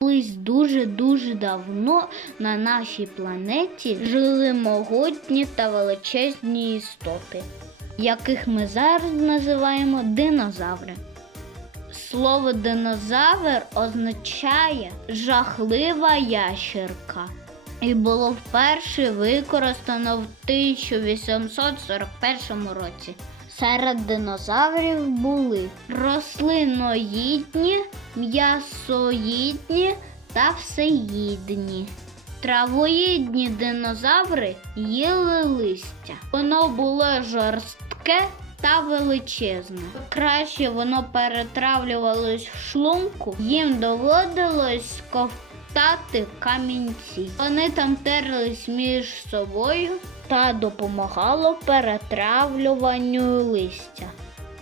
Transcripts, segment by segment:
Колись дуже-дуже давно на нашій планеті жили могутні та величезні істоти, яких ми зараз називаємо динозаври. Слово динозавр означає жахлива ящерка і було вперше використано в 1841 році. Серед динозаврів були рослиноїдні, м'ясоїдні та всеїдні. Травоїдні динозаври їли листя. Воно було жорстке та величезне. Краще воно перетравлювалось в шлунку, їм доводилось ковтати камінці. Вони там терлись між собою та допомагало перетравлюванню листя.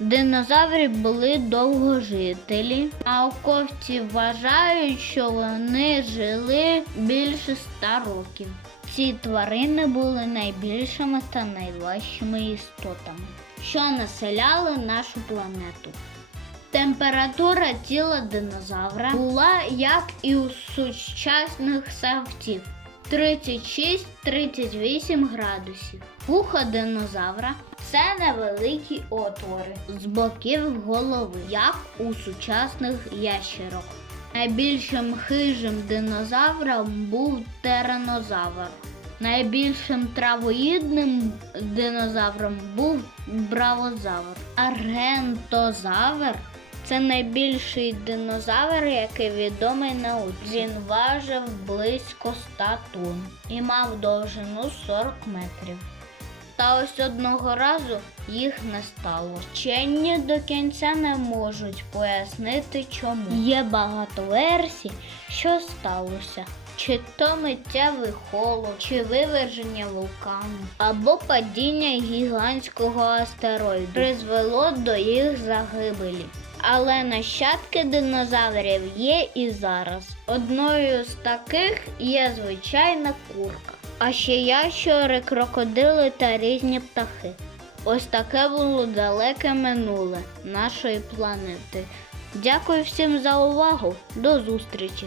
Динозаври були довгожителі. Науковці вважають, що вони жили більше ста років. Ці тварини були найбільшими та найважчими істотами, що населяли нашу планету. Температура тіла динозавра була як і у сучасних савців 36-38 градусів. Вуха динозавра це невеликі отвори з боків голови, як у сучасних ящерок. Найбільшим хижим динозавром був тиранозавр. Найбільшим травоїдним динозавром був бравозавр. Аргентозавр це найбільший динозавр, який відомий науці. Він важив близько 100 тонн і мав довжину 40 метрів. Та ось одного разу їх не стало. Вчені до кінця не можуть пояснити чому. Є багато версій, що сталося. Чи то миттєвий холод, чи виверження вулкану, або падіння гігантського астероїду призвело до їх загибелі. Але нащадки динозаврів є і зараз. Одною з таких є звичайна курка. А ще ящури, крокодили та різні птахи. Ось таке було далеке минуле нашої планети. Дякую всім за увагу. До зустрічі!